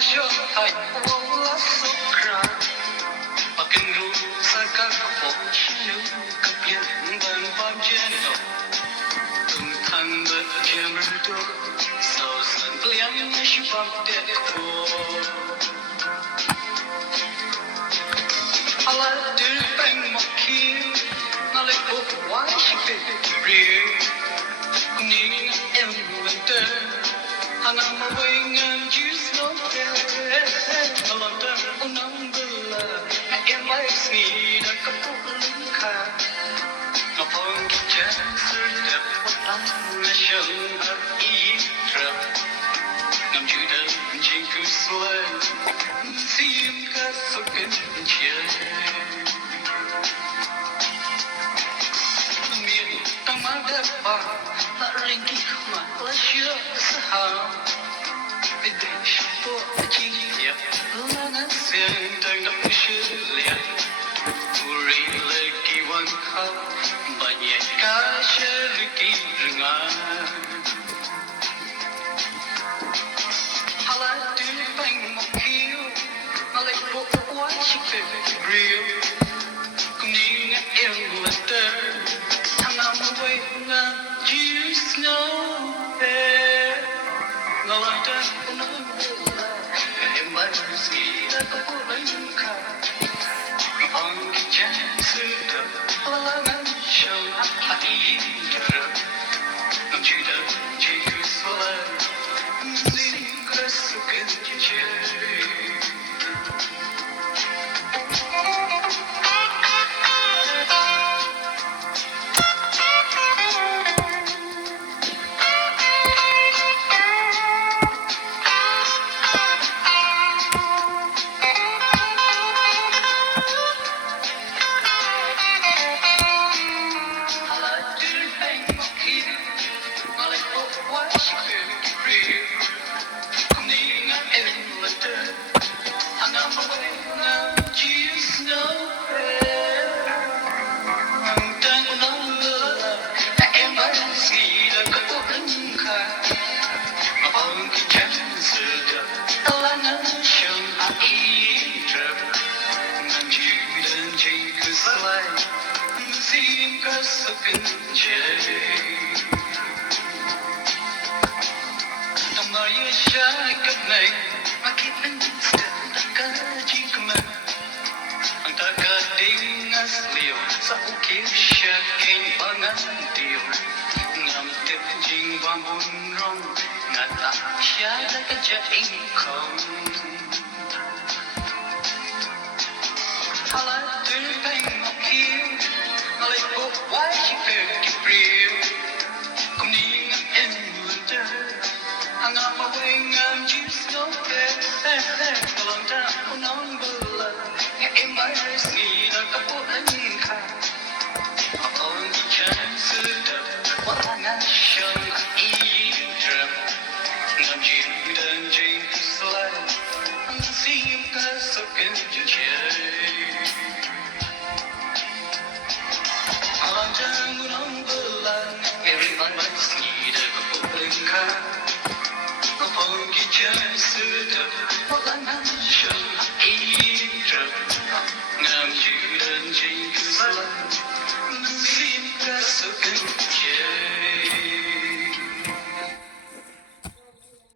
sure I will so cry. I can do Saka Pochino, Kapian, and Bajano. Thunder, Jammerto, so simply I'm a ship of death. I like to bang my key, I like to watch it real. Need winter, hung on my wing and you snow there. A London Unambula, I am my seed, a couple of cars. Upon the chancer, the show of Eater. Nam Judah, Jinkus Sway, see him got fucking chair. Trong má đất bà đã rình đi mà lá chưa sao bên đây phố chi tiệp lá ngã xiên đang đắp chưa liền uri lệ kỳ quan khắp bà nhẹ cá chơi lưỡi kỳ rừng á hà la tươi bánh một khiêu mà lại bộ quá chỉ về riêu cũng như ngã em là tơ I'm waiting on you, snow bear. No, I don't know. In my skin, I go for a car. On the chance of a long show, I eat a drug. Don't you know, Jesus, well, secrets of good cheer. Em